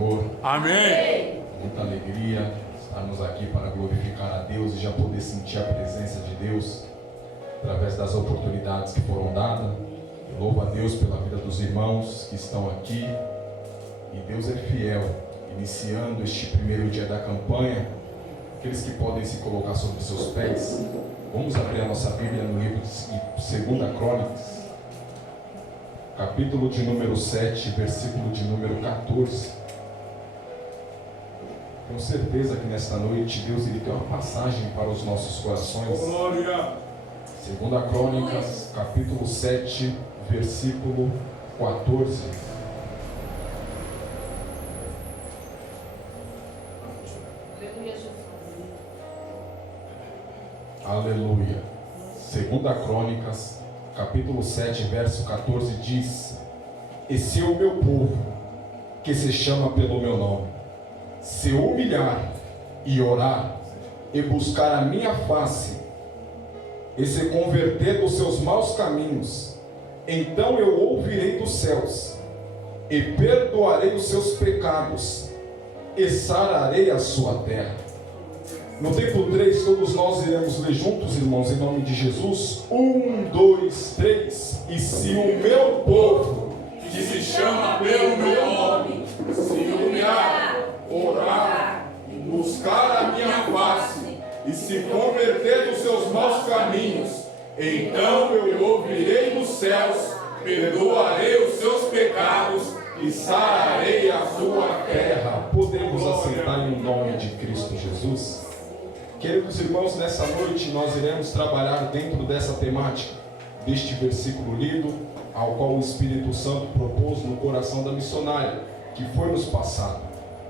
Senhor. Amém. Muita alegria estarmos aqui para glorificar a Deus e já poder sentir a presença de Deus através das oportunidades que foram dadas. Eu louvo a Deus pela vida dos irmãos que estão aqui. E Deus é fiel. Iniciando este primeiro dia da campanha, aqueles que podem se colocar sobre seus pés, vamos abrir a nossa Bíblia no livro de 2 Crônicas, capítulo de número 7, versículo de número 14. Tenho certeza que nesta noite Deus ele tem uma passagem para os nossos corações. Glória. 2 Crônicas, capítulo 7, versículo 14. Aleluia. 2 Crônicas, capítulo 7, verso 14 diz: "Esse é o meu povo, que se chama pelo meu nome, se humilhar e orar, e buscar a minha face, e se converter dos seus maus caminhos, então eu ouvirei dos céus, e perdoarei os seus pecados, e sararei a sua terra." No tempo 3, todos nós iremos ler juntos, irmãos, em nome de Jesus. 1, 2, 3. "E se o meu povo, Que se chama pelo meu nome, se humilhar, orar, buscar a minha face, e se converter dos seus maus caminhos, então eu ouvirei dos céus, perdoarei os seus pecados e sararei a sua terra." Podemos assentar em nome de Cristo Jesus? Queridos irmãos, nessa noite nós iremos trabalhar dentro dessa temática, deste versículo lido, ao qual o Espírito Santo propôs no coração da missionária, que foi nos passado.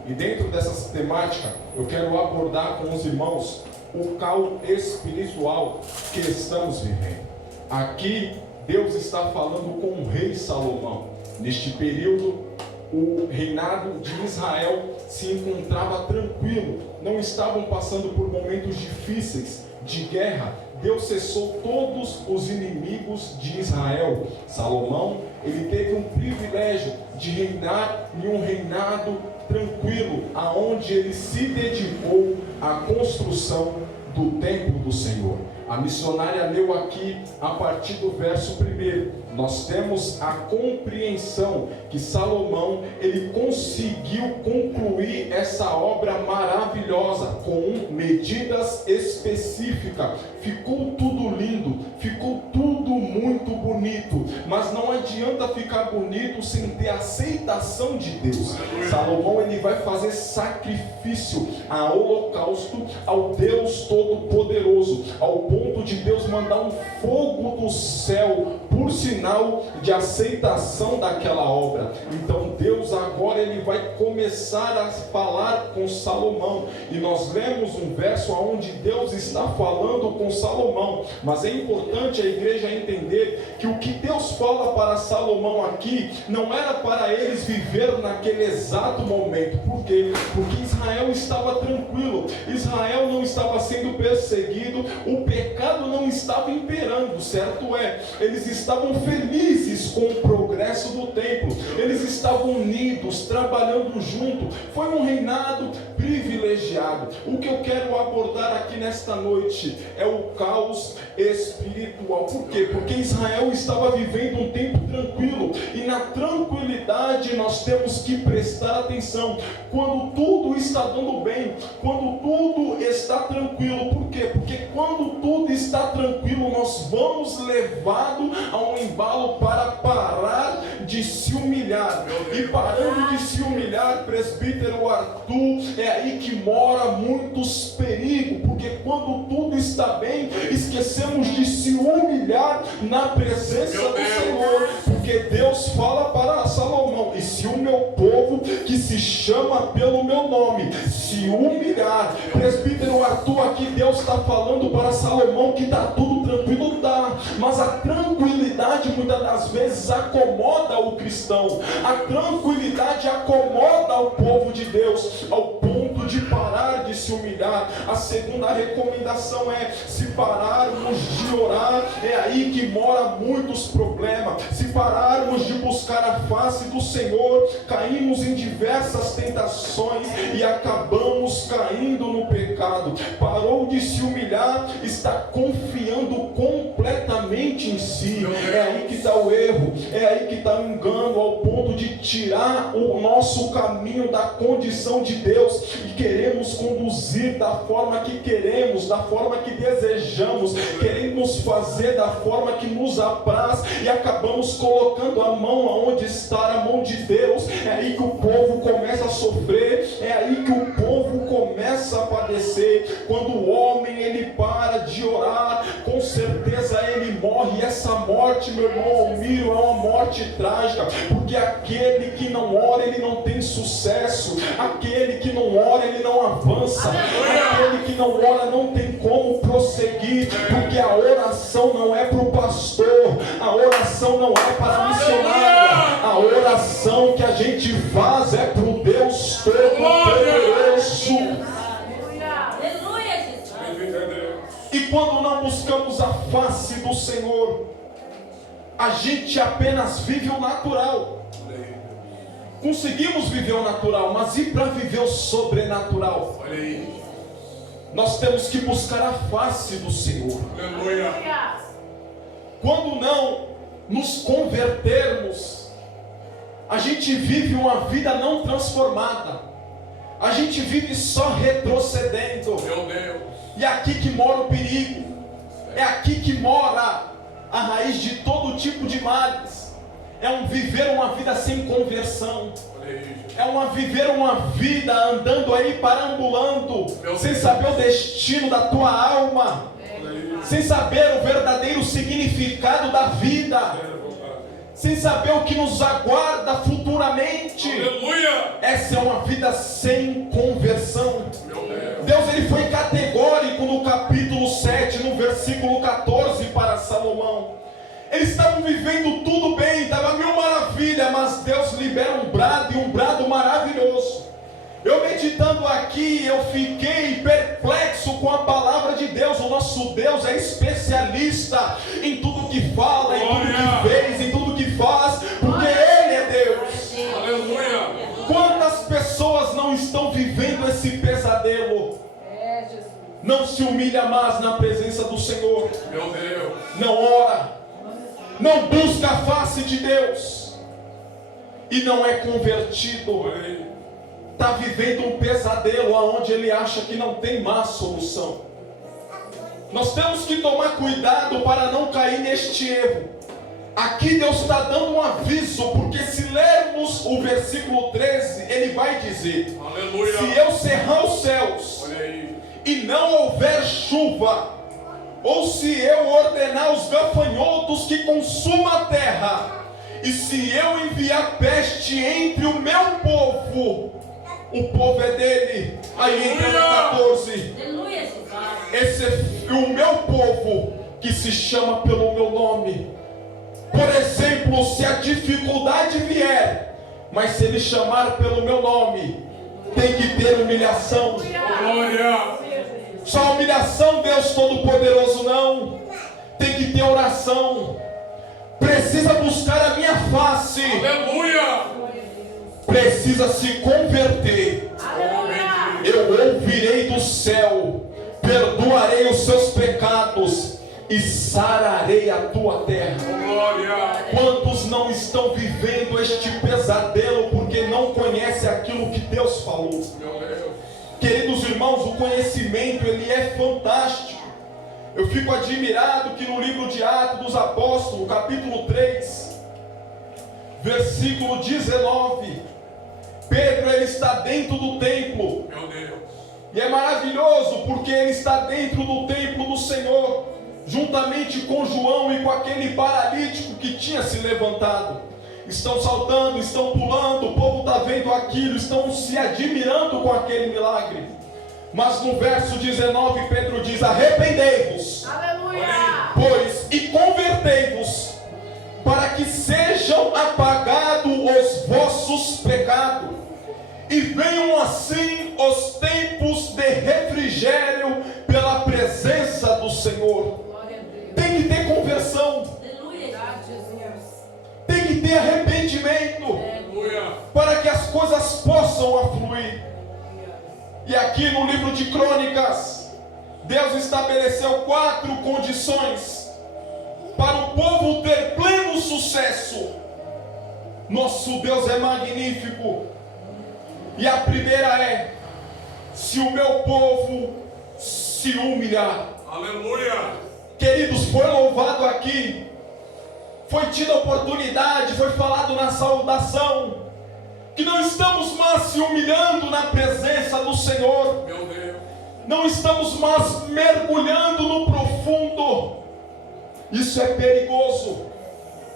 E dentro dessa temática, eu quero abordar com os irmãos o caos espiritual que estamos vivendo. Aqui, Deus está falando com o rei Salomão. Neste período, o reinado de Israel se encontrava tranquilo, não estavam passando por momentos difíceis de guerra. Deus cessou todos os inimigos de Israel. Salomão, ele teve um privilégio de reinar em um reinado tranquilo, aonde ele se dedicou à construção do templo do Senhor. A missionária leu aqui a partir do verso 1. Nós temos a compreensão que Salomão ele conseguiu concluir essa obra maravilhosa com medidas específicas. Ficou tudo lindo, ficou tudo muito bonito, mas não adianta ficar bonito sem ter aceitação de Deus. Salomão ele vai fazer sacrifício a holocausto ao Deus Todo-Poderoso, ao ponto de Deus mandar um fogo do céu por sinal de aceitação daquela obra. Então Deus agora ele vai começar a falar com Salomão, e nós lemos um verso onde Deus está falando com Salomão, mas é importante a igreja entender que o que Deus fala para Salomão aqui não era para eles viver naquele exato momento. Por quê? Porque Israel estava tranquilo, Israel não estava sendo perseguido, o pecado não estava imperando, certo é, eles estavam felizes com o progresso do templo, eles estavam unidos, trabalhando junto, foi um reinado privilegiado. O que eu quero abordar aqui nesta noite é o caos espiritual. Por quê? Porque Israel estava vivendo um tempo tranquilo, e na tranquilidade nós temos que prestar atenção. Quando tudo está dando bem, quando tudo está tranquilo, por quê? Porque quando tudo está tranquilo, nós vamos levado a um embalo para parar de se humilhar. E parando de se humilhar, presbítero Arthur, é aí que mora muitos perigos, porque quando tudo está bem, esquecemos de se humilhar na presença do Senhor, porque Deus fala para Salomão: "E se o meu povo, que se chama pelo meu nome, se humilhar." Presbítero Arthur, aqui Deus está falando para Salomão que está tudo tranquilo, tá, mas a tranquilidade muitas das vezes acomoda o cristão, a tranquilidade acomoda o povo de Deus, ao ponto de parar de se humilhar. A segunda recomendação é: se pararmos de orar, é aí que mora muitos problemas. Se pararmos de buscar a face do Senhor, caímos em diversas tentações tentações e acabamos caindo no pecado. Parou de se humilhar, está confiando completamente em si. É aí que está o erro, é aí que está o engano, ao ponto de tirar o nosso caminho da condição de Deus e queremos conduzir da forma que queremos, da forma que desejamos, queremos fazer da forma que nos apraz e acabamos colocando a mão aonde está a mão de Deus. É aí que o povo começa a sofrer, é aí que o povo começa a padecer. Quando o homem ele para de orar, com certeza ele morre. E essa morte, meu irmão Almiro, é uma morte trágica, porque aquele que não ora, ele não tem sucesso, aquele que não ora, ele não avança, aquele que não ora não tem como prosseguir, porque a oração não é para o pastor, a oração não é para a missionária, a oração que a gente faz é para o Deus Todo-Poderoso. E quando não buscamos a face do Senhor, a gente apenas vive o natural. Conseguimos viver o natural, mas e para viver o sobrenatural? Nós temos que buscar a face do Senhor. Quando não nos convertermos, a gente vive uma vida não transformada. A gente vive só retrocedendo. Meu Deus. E é aqui que mora o perigo. É aqui que mora a raiz de todo tipo de males. É viver uma vida sem conversão. É viver uma vida andando aí, parambulando, sem saber o destino da tua alma, sem saber o verdadeiro significado da vida, sem saber o que nos aguarda futuramente. Aleluia. Essa é uma vida sem conversão. Deus ele foi categórico no capítulo 7, no versículo 14 para Salomão. Eles estavam vivendo tudo bem, estava mil maravilha, mas Deus libera um brado, e um brado maravilhoso. Eu meditando aqui, eu fiquei perplexo com a palavra de Deus. O nosso Deus é especialista em tudo que fala, em tudo que fez, em tudo que faz, porque Ele é Deus. Aleluia. Quantas pessoas não estão vivendo esse pesadelo? Não se humilha mais na presença do Senhor. Meu Deus. Não ora, não busca a face de Deus e não é convertido. Está vivendo um pesadelo aonde ele acha que não tem mais solução. Nós temos que tomar cuidado para não cair neste erro. Aqui Deus está dando um aviso, porque se lermos o versículo 13, ele vai dizer: aleluia. Se eu cerrar os céus e não houver chuva, ou se eu ordenar os gafanhotos que consumam a terra, e se eu enviar peste entre o meu povo, o povo é dele. Aí entra no 14. Esse é o meu povo que se chama pelo meu nome. Por exemplo, se a dificuldade vier, mas se ele chamar pelo meu nome, tem que ter humilhação. Glória. Só humilhação, Deus Todo-Poderoso, não. Tem que ter oração. Precisa buscar a minha face. Aleluia. Precisa se converter. Aleluia. Eu ouvirei do céu, perdoarei os seus pecados e sararei a tua terra. Glória. Quantos não estão vivendo este pesadelo porque não conhecem aquilo que Deus falou? Meu Deus. Queridos irmãos, o conhecimento ele é fantástico. Eu fico admirado que no livro de Atos dos Apóstolos, capítulo 3, versículo 19, Pedro ele está dentro do templo. Meu Deus. E é maravilhoso porque ele está dentro do templo do Senhor, juntamente com João e com aquele paralítico que tinha se levantado. Estão saltando, estão pulando, o povo está vendo aquilo, estão se admirando com aquele milagre. Mas no verso 19 Pedro diz: arrependei-vos, Aleluia. pois, e convertei-vos, para que sejam apagados os vossos pecados, e venham assim os tempos de refrigério pela presença do Senhor. Tem que ter conversão, tem que ter arrependimento. Aleluia. para que as coisas possam afluir. E aqui no livro de Crônicas, Deus estabeleceu 4 condições para o povo ter pleno sucesso. Nosso Deus é magnífico. E a primeira é: se o meu povo se humilhar. Aleluia. Queridos, foi louvado aqui, foi tida a oportunidade, foi falado na saudação, que não estamos mais se humilhando na presença do Senhor, Meu Deus. não estamos mais mergulhando no profundo. Isso é perigoso,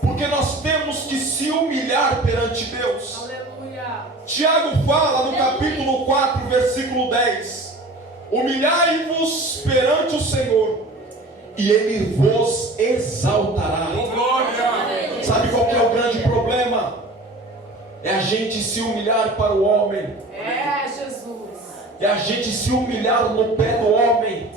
porque nós temos que se humilhar perante Deus. Aleluia. Tiago fala no capítulo 4, versículo 10: humilhai-vos perante o Senhor, e Ele vos exaltará. Oh, glória. Sabe qual que é o grande problema? É a gente se humilhar para o homem, É, Jesus. é a gente se humilhar no pé do homem,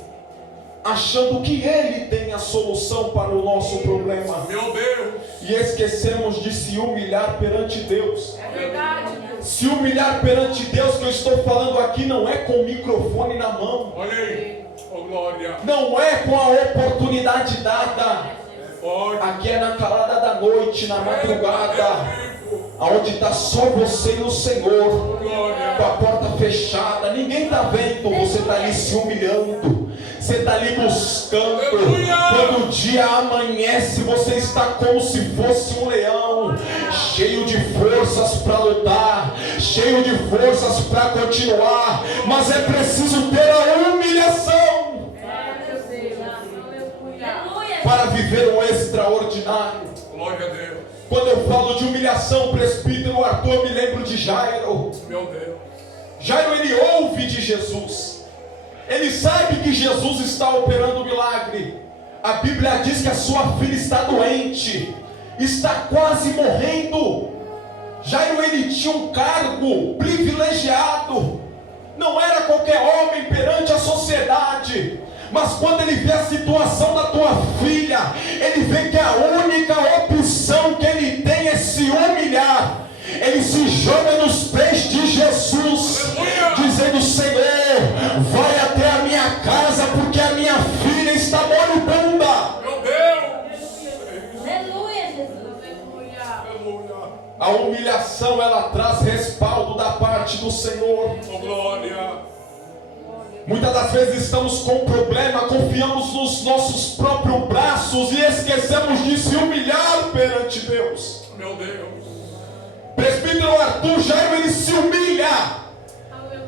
achando que ele tem a solução para o nosso problema, Meu Deus. e esquecemos de se humilhar perante Deus. É verdade, Deus. Se humilhar perante Deus, que eu estou falando aqui, não é com o microfone na mão, Olha aí. Oh, glória. não é com a oportunidade dada, Pode. aqui é na calada da noite, na madrugada, aonde está só você e o Senhor, Glória. com a porta fechada, ninguém está vendo, você está ali se humilhando, você está ali buscando. Quando o dia amanhece, você está como se fosse um leão, cheio de forças para lutar, cheio de forças para continuar, mas é preciso ter a humilhação É, meu Deus. Aleluia. para viver o extraordinário. Glória a Deus. Quando eu falo de humilhação, presbítero Arthur, eu me lembro de Jairo. Meu Deus. Jairo, ele ouve de Jesus, ele sabe que Jesus está operando o milagre. A Bíblia diz que a sua filha está doente, está quase morrendo. Jairo, ele tinha um cargo privilegiado, não era qualquer homem perante a sociedade. Mas quando ele vê a situação da tua filha, ele vê que a única opção que ele tem é se humilhar. Ele se joga nos pés de Jesus, dizendo: Senhor, vai até a minha casa, porque a minha filha está moribunda. Meu Deus. Aleluia, Jesus. Aleluia. A humilhação, ela traz respaldo da parte do Senhor. Oh, glória. Muitas das vezes estamos com problema, confiamos nos nossos próprios braços e esquecemos de se humilhar perante Deus. Meu Deus. Presbítero Arthur, Jairo, ele se humilha.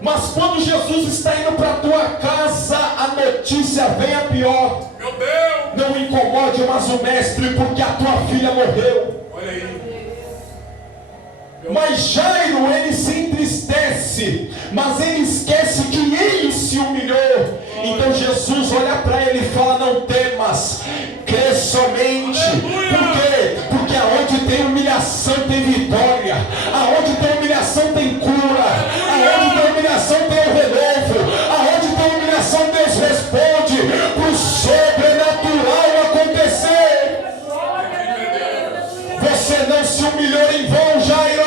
Mas quando Jesus está indo para a tua casa, a notícia vem a pior. Meu Deus. Não incomode mais o mestre, porque a tua filha morreu. Olha aí. Mas Jairo, ele se entristece, mas ele esquece que ele se humilhou. Então Jesus olha para ele e fala: não temas, crê somente. Por quê? Porque aonde tem humilhação tem vitória, aonde tem humilhação tem cura, aonde tem humilhação tem o renovo, aonde tem humilhação Deus responde para o sobrenatural acontecer. Você não se humilhou em vão, Jairo.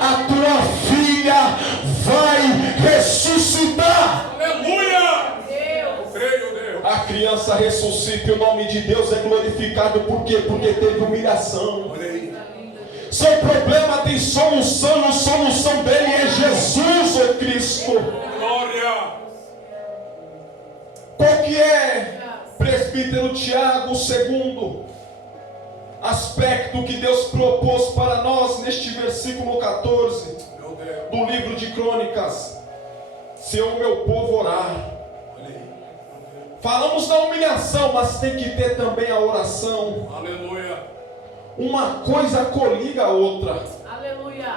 A tua filha vai ressuscitar. Aleluia. Creio, Deus. A criança ressuscita e o nome de Deus é glorificado. Por quê? Porque teve humilhação. Olha aí. Seu problema tem solução, a solução dele é Jesus, o Cristo. Glória. Qual que é, presbítero Tiago, o segundo aspecto que Deus propôs para nós neste versículo 14 Meu Deus. do livro de Crônicas? Se o meu povo orar. Olha aí. Falamos da humilhação, mas tem que ter também a oração. Aleluia. Uma coisa coliga a outra. Aleluia.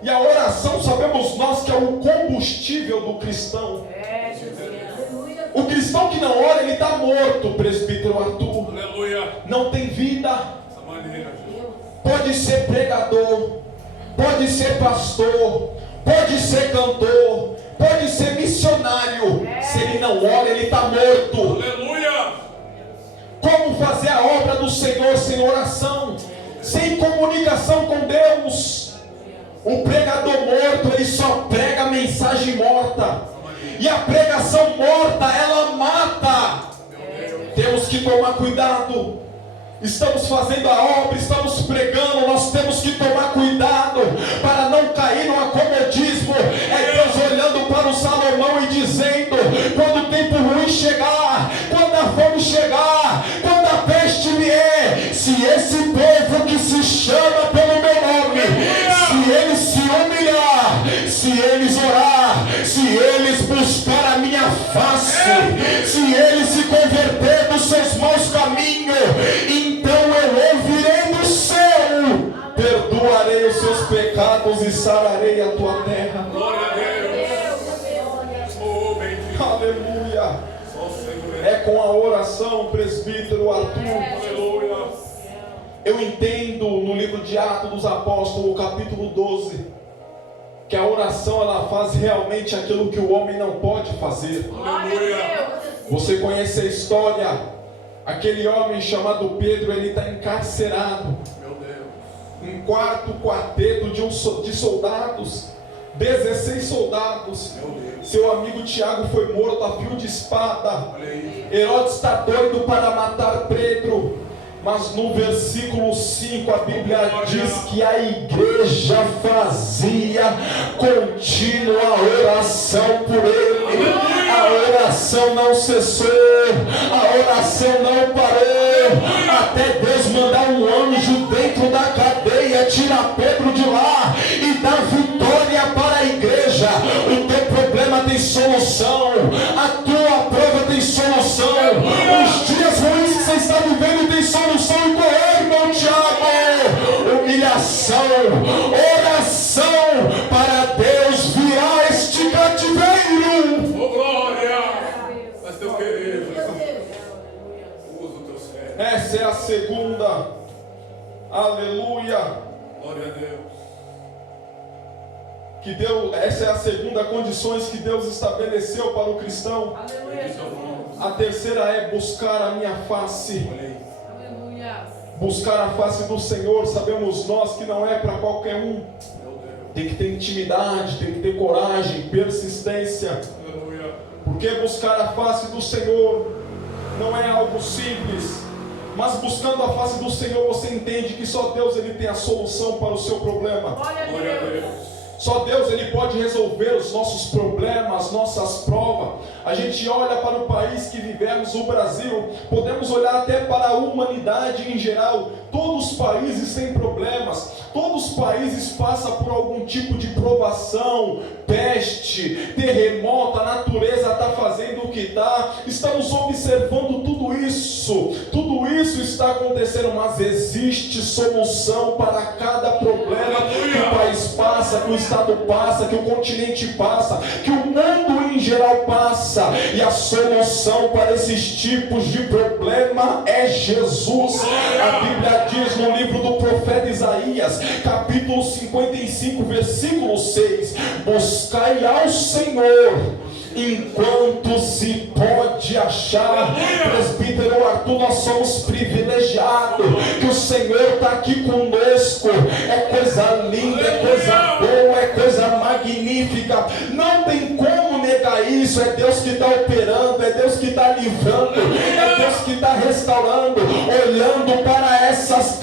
E a oração, sabemos nós que é o combustível do cristão. É, Jesus. Aleluia. O cristão que não ora, ele está morto, presbítero Arthur. Aleluia. Não tem vida. Dessa maneira, Jesus. Pode ser pregador, pode ser pastor, pode ser cantor, pode ser missionário. Se ele não ora, ele está morto. Aleluia. Como fazer a obra do Senhor sem oração, sem comunicação com Deus? O pregador morto, ele só prega a mensagem morta. E a pregação morta, ela mata. Temos que tomar cuidado. Estamos fazendo a obra, estamos pregando, nós temos que tomar cuidado para não cair no acomodismo. É Deus olhando para o Salomão e dizendo: quando o tempo ruim chegar, quando a fome chegar, quando a peste vier, se esse povo que se chama pelo meu nome, se eles se humilhar, se eles orar, se eles buscar a minha face, se eles se converter dos seus maus caminhos, então eu ouvirei do céu, perdoarei os seus pecados e sararei a tua terra. Glória a Deus. Oh, bendito. Aleluia. Só o Senhor É com a oração, presbítero Arthur. Aleluia. Eu entendo no livro de Atos dos Apóstolos, capítulo 12, que a oração ela faz realmente aquilo que o homem não pode fazer. Aleluia. Você conhece a história? Aquele homem chamado Pedro, ele está encarcerado Meu Deus. em quarto quarteto de soldados, 16 soldados. Meu Deus. Seu amigo Tiago foi morto a fio de espada. Olha aí. Herodes está doido para matar Pedro. Mas no versículo 5 a Bíblia diz que a igreja fazia contínua oração por ele. A oração não cessou, a oração não parou, até Deus mandar um anjo dentro da cadeia, tirar Pedro de lá e dar vitória para a igreja. O teu problema tem solução, a tua prova tem solução, os dias ruins que você está vivendo tem solução. E qual é, irmão Tiago? Humilhação, oração para Deus virar este cativeiro. Oh, glória. Mas teu querido, usa o teu cérebro. Essa é a segunda. Aleluia. Glória a Deus. Essa é a segunda condições que Deus estabeleceu para o cristão. A terceira é buscar a minha face. Olha aí. Buscar a face do Senhor, sabemos nós que não é para qualquer um. Meu Deus. Tem que ter intimidade, tem que ter coragem, persistência. Aleluia. Porque buscar a face do Senhor não é algo simples. Mas buscando a face do Senhor, você entende que só Deus ele tem a solução para o seu problema. Glória a Deus. Só Deus ele pode resolver os nossos problemas, nossas provas. A gente olha para o país que vivemos, o Brasil, podemos olhar até para a humanidade em geral. Todos os países têm problemas, todos os países passam por algum tipo de provação, peste, terremoto, a natureza está fazendo o que está. Estamos observando tudo isso está acontecendo, mas existe solução para cada problema que o país passa, que o estado passa, que o continente passa, que o mundo em geral passa. E a solução para esses tipos de problema é Jesus. A Bíblia diz no livro do profeta Isaías, capítulo 55, versículo 6: buscai ao Senhor enquanto se pode achar. Presbítero Arthur, nós somos privilegiados que o Senhor está aqui conosco. É coisa linda, é coisa boa, é coisa magnífica. Não tem como negar isso. É Deus que está operando, é Deus que está livrando, é Deus que está restaurando. Olhando para essas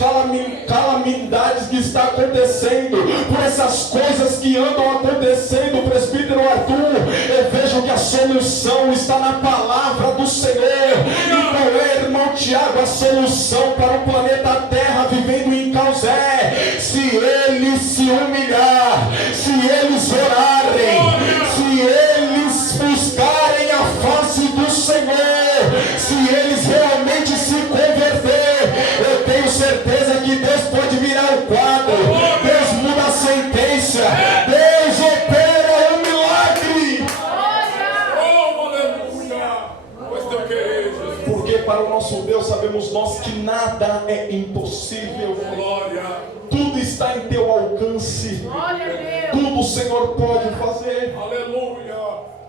calamidades que está acontecendo, por essas coisas que andam acontecendo, presbítero Arthur, eu vejo que a solução está na palavra do Senhor. E qual é, irmão Tiago, a solução para o planeta Terra vivendo em caos? Se eles se humilhar, se eles orarem, se eles buscarem a face do Senhor, se eles realmente se converter, eu tenho certeza que Deus pode virar o quadro, Deus muda a sentença, Deus opera um milagre. Porque para o nosso Deus sabemos nós que nada é impossível. Tudo está em teu alcance. Tudo o Senhor pode fazer. Aleluia.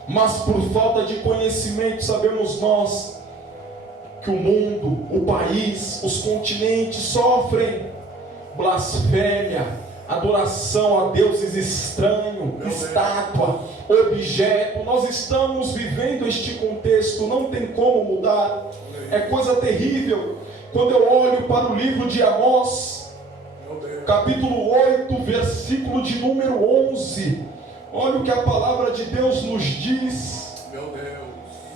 Mas por falta de conhecimento sabemos nós que o mundo, o país, os continentes sofrem blasfêmia, adoração a deuses estranhos, estátua, objeto. Nós estamos vivendo este contexto, não tem como mudar. É coisa terrível. Quando eu olho para o livro de Amós, capítulo 8, versículo de número 11, olha o que a palavra de Deus nos diz. Meu Deus.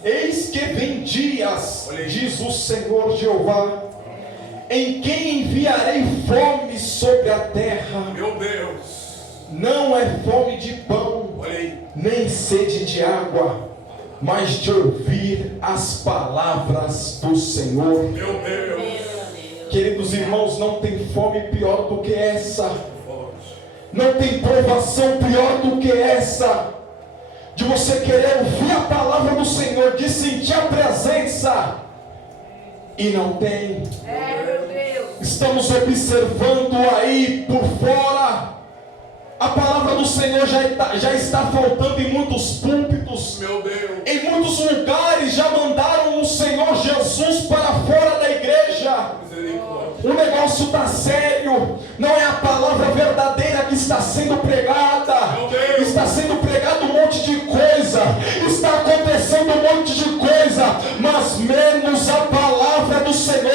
Eis que vem dias, diz o Senhor Jeová, em quem enviarei fome sobre a terra. Meu Deus. Não é fome de pão, nem sede de água, mas de ouvir as palavras do Senhor. Meu Deus. Queridos irmãos, não tem fome pior do que essa. Não tem provação pior do que essa. De você querer ouvir a palavra do Senhor, de sentir a presença, e não tem. Meu Deus. Estamos observando aí por fora. A palavra do Senhor já está faltando em muitos púlpitos. Meu Deus. Em muitos lugares já mandaram o Senhor Jesus para fora da igreja. O negócio está sério. Não é a palavra verdadeira que está sendo pregada. Está sendo pregado um monte de coisa. Está acontecendo um monte de coisa, mas menos a palavra do Senhor.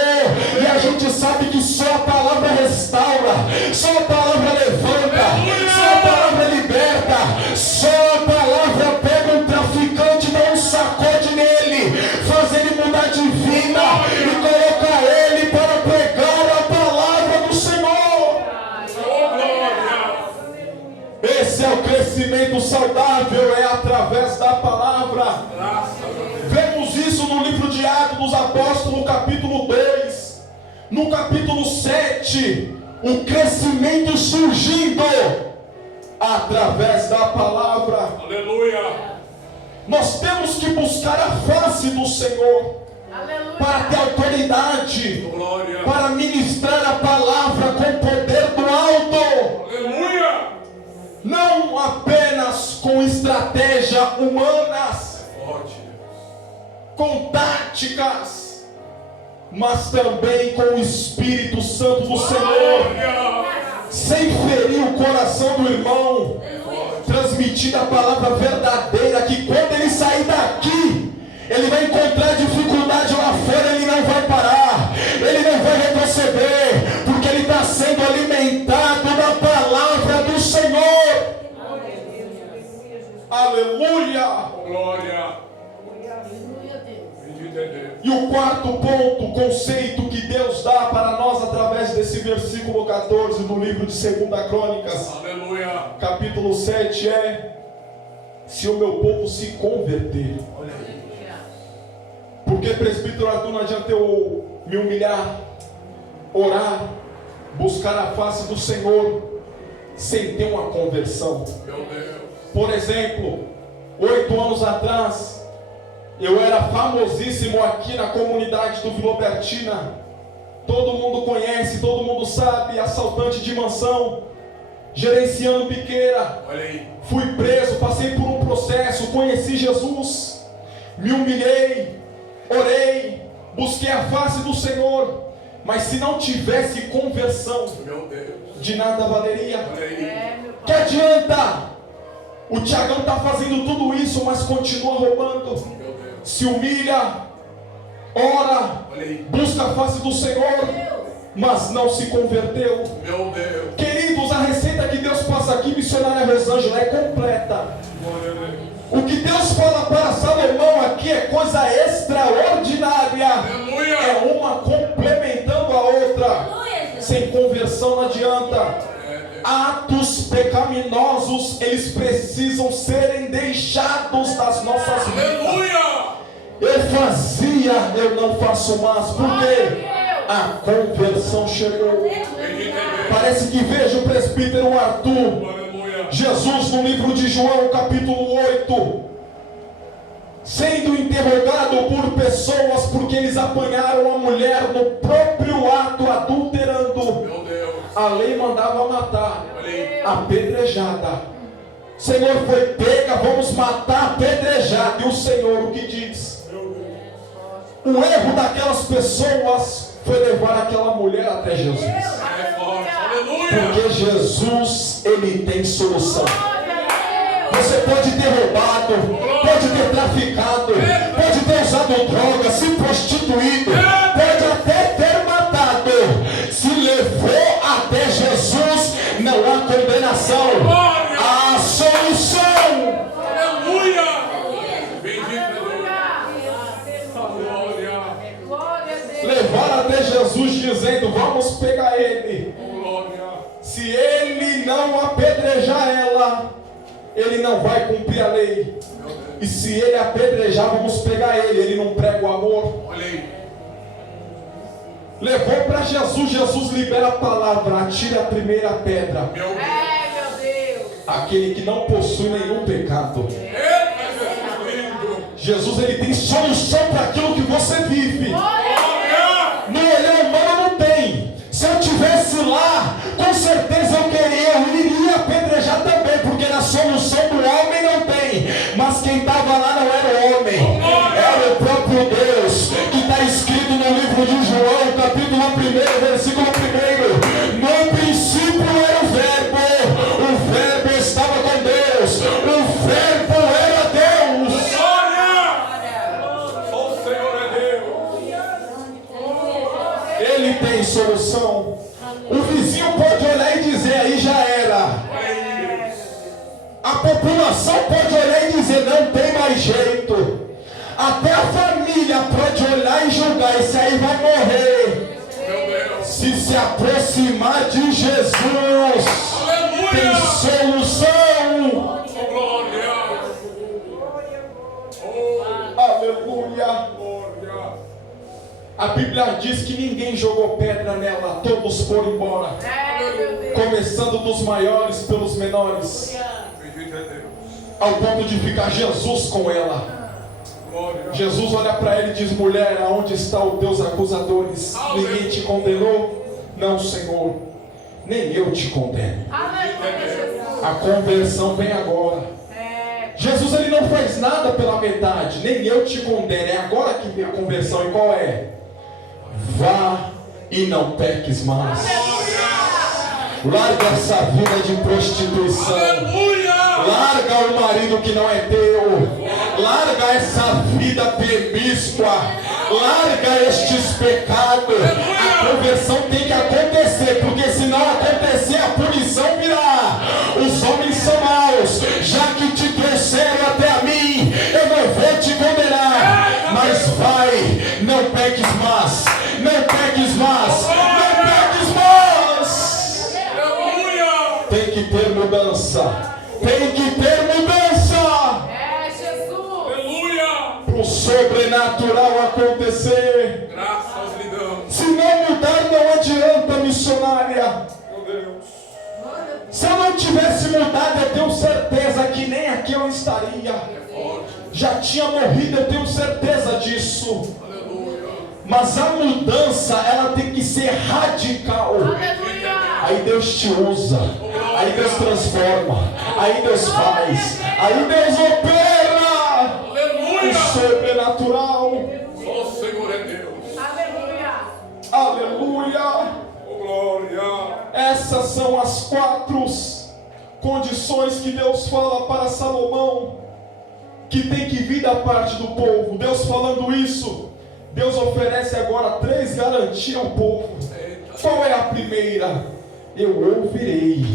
E a gente sabe que só a palavra restaura, só a palavra levanta, só a palavra liberta, só a palavra pega um traficante, dá um sacode nele, faz ele mudar de vida e coloca ele para pregar a palavra do Senhor. Esse é o crescimento saudável, é através da palavra. Vemos isso no livro de Atos dos Apóstolos, capítulo 2. No capítulo 7, o crescimento surgindo através da palavra. Aleluia. Nós temos que buscar a face do Senhor. Aleluia. Para ter autoridade, Glória. para ministrar a palavra com poder do alto. Aleluia. Não apenas com estratégia humanas, Forte. com táticas, mas também com o Espírito Santo do Senhor, sem ferir o coração do irmão, transmitindo a palavra verdadeira, que quando ele sair daqui, ele vai encontrar dificuldade lá fora, ele não vai parar, ele não vai retroceder, porque ele está sendo alimentado da palavra do Senhor. Aleluia! Glória. E o quarto ponto, conceito que Deus dá para nós através desse versículo 14 do livro de 2 Crônicas, Aleluia. capítulo 7 é: se o meu povo se converter. Porque, presbítero Arthur, não adianta eu me humilhar, orar, buscar a face do Senhor sem ter uma conversão. Meu Deus. Por exemplo, 8 anos atrás, eu era famosíssimo aqui na comunidade do Vila Albertina. Todo mundo conhece, todo mundo sabe, assaltante de mansão, gerenciando biqueira. Olha aí. Fui preso, passei por um processo, conheci Jesus, me humilhei, orei, busquei a face do Senhor. Mas se não tivesse conversão, Meu Deus. de nada valeria. Olha aí. Que adianta? O Tiagão está fazendo tudo isso, mas continua roubando. Meu Deus. Se humilha, ora, Olha aí. busca a face do Senhor, mas não se converteu. Meu Deus. Queridos, a receita que Deus passa aqui, missionária Rosângela, é completa. Glória a Deus. O que Deus fala para Salomão aqui é coisa extraordinária. Aleluia. É uma complementando a outra. Sem conversão não adianta. Atos pecaminosos, eles precisam serem deixados das nossas vidas. Aleluia. Eu fazia, eu não faço mais. Por quê? A conversão chegou. Parece que vejo o presbítero Arthur, Aleluia. Jesus no livro de João, capítulo 8, sendo interrogado por pessoas porque eles apanharam a mulher no próprio ato, adulterando. Meu Deus. A lei mandava matar, Olha aí. apedrejada. Senhor, foi pega, vamos matar, apedrejada. E o Senhor o que diz? O erro daquelas pessoas foi levar aquela mulher até Jesus. É forte. Aleluia. Porque Jesus, ele tem solução. Você pode ter roubado, pode ter traficado, pode ter usado droga, se prostituído, pode até ter matado. Se levou até Jesus, não há condenação, há solução. Aleluia! Bendito Deus! Glória! Levaram até Jesus dizendo: vamos pegar ele. Glória! Se ele não apedrejar ela, ele não vai cumprir a lei. E se ele apedrejar, vamos pegar ele. Ele não prega o amor. Olha aí! Levou para Jesus. Jesus libera a palavra: atire a primeira pedra. Meu Deus! Meu Deus. Aquele que não possui nenhum pecado. Eita, Jesus lindo! Jesus, ele tem solução para aquilo que você vive. Glória! No olhar humano não tem. Se eu tivesse lá, com certeza eu iria apedrejar também, porque na solução do homem não tem. Mas quem estava lá não era o homem, era o próprio Deus, que está escrito no livro de João, capítulo 1, versículo 1. No princípio era o verbo estava com Deus, o verbo era Deus. Glória! Só o Senhor é Deus! Ele tem solução. O vizinho pode olhar e dizer: aí já era. A população pode olhar e dizer: não tem mais jeito. Até a família pode olhar e julgar: esse aí vai morrer. Meu Deus! Se aproximar de Jesus, tem Aleluia! solução. Oh, glória! Oh, Aleluia. glória! A Bíblia diz que ninguém jogou pedra nela, todos foram embora, Meu Deus. começando dos maiores pelos menores, Bendito é Deus! ao ponto de ficar Jesus com ela. Glória! Jesus olha para ele e diz: mulher, aonde estão os teus acusadores? Ninguém te condenou? Não, Senhor, nem eu te condeno. Aleluia, Jesus. A conversão vem agora. Jesus, ele não faz nada pela metade. Nem eu te condeno. É agora que vem a conversão. E qual é? Vá e não peques mais. Larga essa vida de prostituição. Aleluia! Larga o marido que não é teu. Larga essa vida promíscua. Larga estes pecados. A conversão tem que acontecer, porque se não acontecer, a punição virá. Os homens são maus. Já que te trouxeram até a mim, eu não vou te condenar. Mas vai, não peques mais. Não peques mais. Não peques mais. Aleluia! Tem que ter mudança. Tem que ter mudança. Jesus. Aleluia! Para o sobrenatural acontecer. Graças lhe damos. Se não mudar, não adianta, missionária. Meu Deus! Se eu não tivesse mudado, eu tenho certeza que nem aqui eu estaria. Já tinha morrido, eu tenho certeza disso. Aleluia! Mas a mudança, ela tem que ser radical. Aleluia. Aí Deus te usa, aí Deus transforma, aí Deus faz, aí Deus opera o Aleluia! sobrenatural. Só o Senhor é Deus! Aleluia. Aleluia. Oh, glória! Essas são as 4 condições que Deus fala para Salomão, que tem que vir da parte do povo. Deus falando isso, Deus oferece agora 3 garantias ao povo. Qual é a primeira? Eu ouvirei.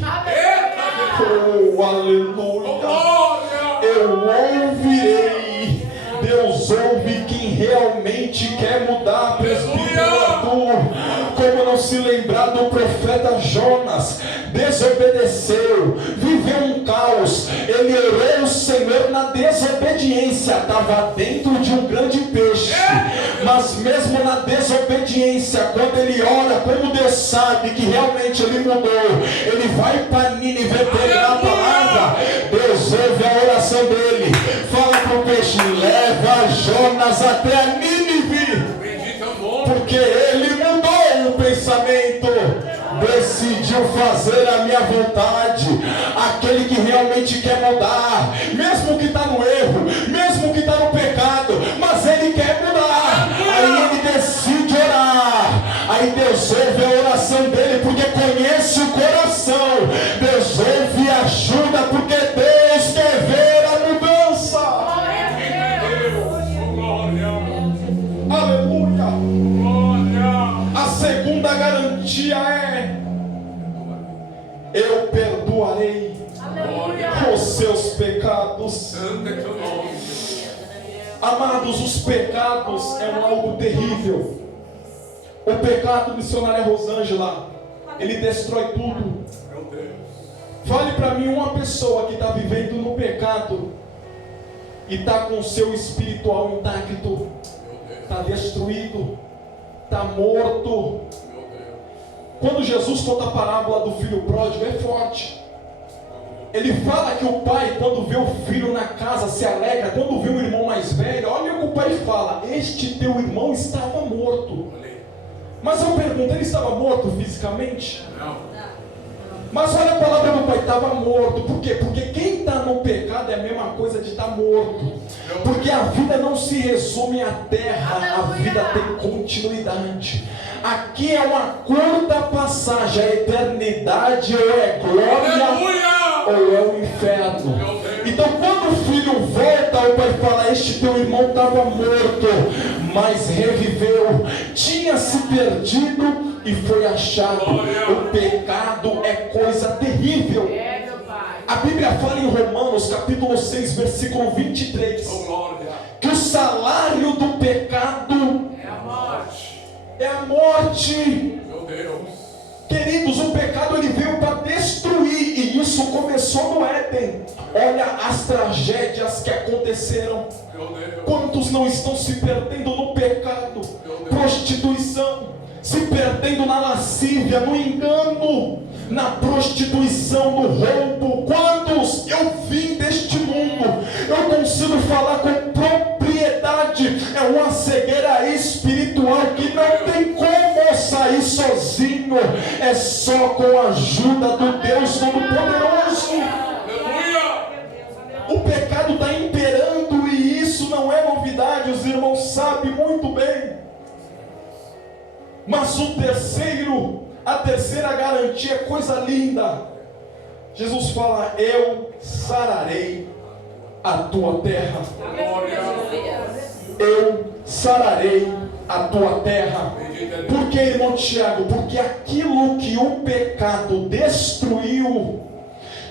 Oh, aleluia. Glória! Eu ouvirei. Deus ouve quem realmente quer mudar. Presbítero Arthur, como não se lembrar do profeta Jonas? Desobedeceu, viveu um caos. Ele orou o Senhor na desobediência. Estava dentro de um grande peixe, mas mesmo na desobediência, quando ele ora, como Deus sabe que realmente ele mudou, ele vai para Nínive pregar a palavra. Deus ouve a oração dele. Fala para o peixe: leva Jonas até a Nínive. Bendito é o nome! Porque ele mudou o pensamento, decidiu fazer a minha vontade. Aquele que realmente quer mudar, mesmo que está no erro, mesmo que está no pecado, mas ele quer mudar. Aí ele decide orar. Aí Deus ouve a oração dele, porque conhece o coração. pecados. Santo é teu nome. Amados, os pecados é algo terrível. O pecado, missionária Rosângela, ele destrói tudo. Meu Deus. Fale para mim uma pessoa que está vivendo no pecado e está com o seu espiritual intacto, está destruído, está morto. Quando Jesus conta a parábola do filho pródigo, é forte. Ele fala que o pai, quando vê o filho na casa, se alegra. Quando vê o irmão mais velho, olha o que o pai fala: este teu irmão estava morto. Mas eu pergunto, ele estava morto fisicamente? Não. Mas olha a palavra do pai, estava morto. Por quê? Porque quem está no pecado é a mesma coisa de estar morto. Porque a vida não se resume à terra, a vida tem continuidade. Aqui é uma curta passagem, a eternidade ou é glória ou é o inferno. Então quando o filho volta, o pai fala: este teu irmão estava morto, mas reviveu, tinha se perdido e foi achado. O pecado é coisa terrível. A Bíblia fala em Romanos capítulo 6 versículo 23 que o salário do pecado é a morte. É a morte. Meu Deus. Queridos, o pecado ele veio para destruir, e isso começou no Éden. Olha as tragédias que aconteceram. Meu Deus. Quantos não estão se perdendo no pecado? Prostituição, se perdendo na lascívia, no engano, na prostituição, no roubo. Quantos? Eu vim deste mundo, eu consigo falar com propriedade. É uma cegueira espiritual que não tem como sair sozinho, é só com a ajuda do Deus Todo-Poderoso. O pecado está imperando, e isso não é novidade, os irmãos sabem muito bem. Mas a terceira garantia é coisa linda. Jesus fala: eu sararei a tua terra. Eu sararei a tua terra. Por que, irmão Tiago? Porque aquilo que o pecado destruiu,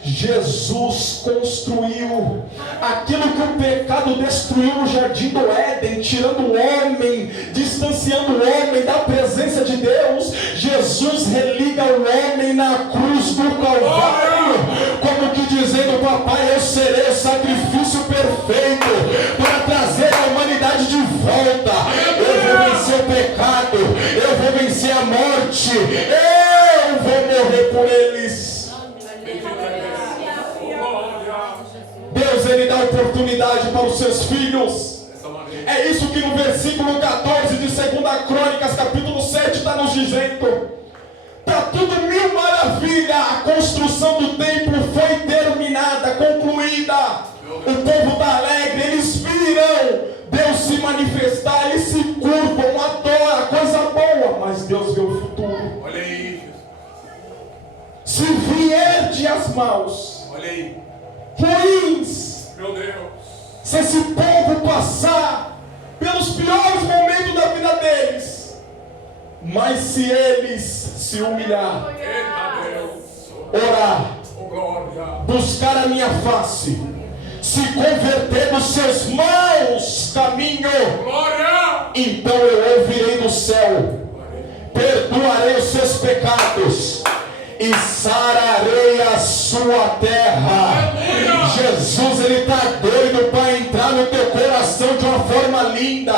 Jesus construiu. Aquilo que o pecado destruiu no jardim do Éden, tirando o homem, distanciando o homem da presença de Deus, Jesus religa o homem na cruz do Calvário, como que dizendo: papai, eu serei o sacrifício perfeito para trazer a humanidade de volta. Eu vou vencer o pecado, eu vou vencer a morte, eu vou morrer por eles. Deus, ele dá oportunidade para os seus filhos. É isso que no versículo 14 de 2 Crônicas capítulo 7 está nos dizendo. Está tudo mil maravilha. A construção do templo foi terminada, concluída. O povo está alegre, eles viram Deus se manifestar, eles se curvam, adoram, coisa boa. Mas Deus vê o futuro. Olha aí. Se vier dias maus, olha aí, ruins, meu Deus, se esse povo passar pelos piores momentos da vida deles, mas se eles se humilhar, orar, buscar a minha face, se converter dos seus maus caminhos, então eu ouvirei do céu, perdoarei os seus pecados e sararei a sua terra. Jesus, ele está doido para entrar no teu coração de uma forma linda,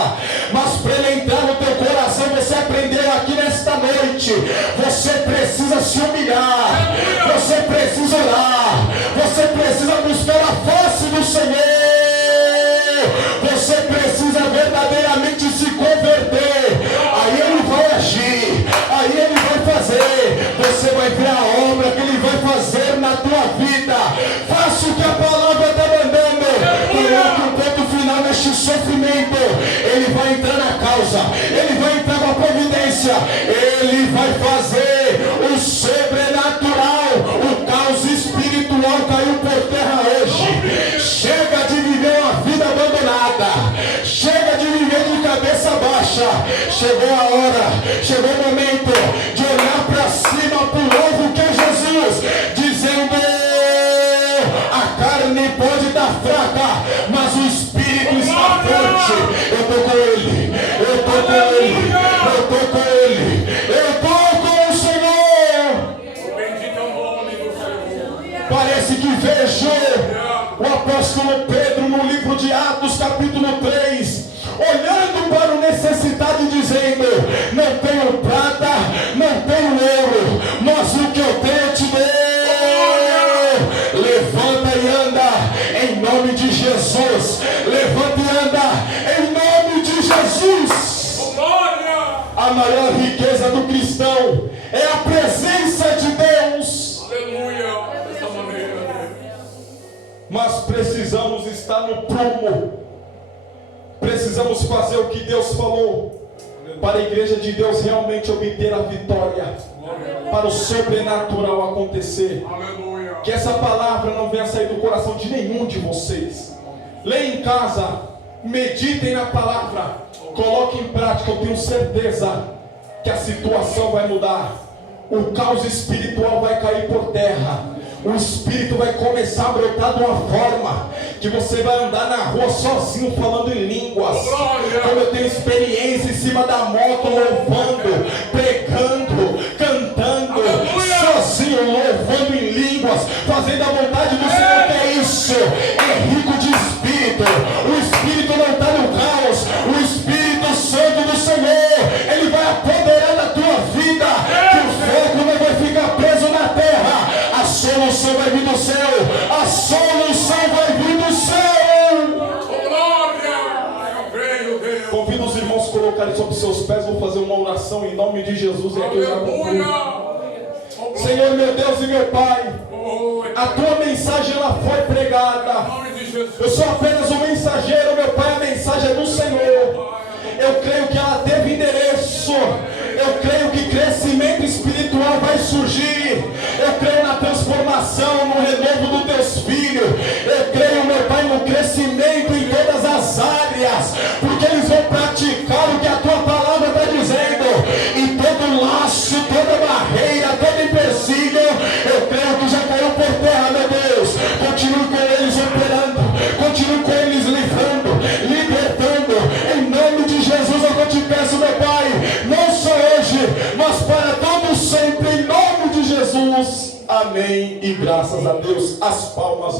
mas para ele entrar no teu coração, você aprendeu aqui nesta noite, você precisa se humilhar, você precisa orar, você precisa buscar a face do Senhor, você precisa verdadeiramente se converter. Aí ele vai agir, aí ele vai fazer, você vai ver a obra que ele vai fazer na tua vida. Faça o que a palavra está mandando, coloque o ponto final neste sofrimento. Ele vai entrar na causa, ele vai entrar na providência, ele vai fazer o sobrenatural. O caos espiritual caiu por terra hoje. Chega de viver uma vida abandonada, chega de viver de cabeça baixa. Chegou a hora, chegou o momento de olhar para cima para o novo que é Jesus, dizendo: a carne pode estar fraca, apóstolo Pedro, no livro de Atos, capítulo 3, olhando para o necessitado e dizendo: não tenho prata, não tenho ouro, mas o que eu tenho eu te dou. Levanta e anda em nome de Jesus. Levanta e anda em nome de Jesus. A maior riqueza do cristão é a presença de Deus. Aleluia. Dessa maneira. Mas precisamos estar no prumo. Precisamos fazer o que Deus falou, para a igreja de Deus realmente obter a vitória, para o sobrenatural acontecer. Aleluia. Que essa palavra não venha sair do coração de nenhum de vocês. Leia em casa, meditem na palavra, coloquem em prática. Eu tenho certeza que a situação vai mudar, o caos espiritual vai cair por terra. O Espírito vai começar a brotar de uma forma que você vai andar na rua sozinho falando em línguas. Como eu tenho experiência em cima da moto, louvando, pregando, cantando, sozinho, louvando em línguas, fazendo a vontade do Senhor. Que é isso? É rico de Espírito. O Espírito não está no caos. O Espírito Santo do Senhor, Ele vai apoderar da tua vida. Que o fogo não vai ficar preso na terra. A solução vai vir do céu. A solução vai vir do céu. Convido os irmãos a colocarem sobre seus pés. Vou fazer uma oração em nome de Jesus. E aqui eu já concluo. Senhor, meu Deus e meu Pai, a tua mensagem ela foi pregada. Eu sou apenas um mensageiro, meu Pai. A mensagem é do Senhor. Eu creio que ela teve endereço. Eu creio que crescimento espiritual vai surgir. Eu creio na transformação, no renovo dos teus filhos. Eu creio, meu Pai, no crescimento em todas as áreas, porque eles vão praticar o que a tua palavra está dizendo. E todo laço, toda barreira, todo empecilho, eu creio que já caiu por terra, meu Deus. Continue com eles operando, continue com eles livrando, libertando. Em nome de Jesus eu te peço, meu Pai, não só hoje, mas para todos sempre, em nome de Jesus. Amém. E graças a Deus, as palmas.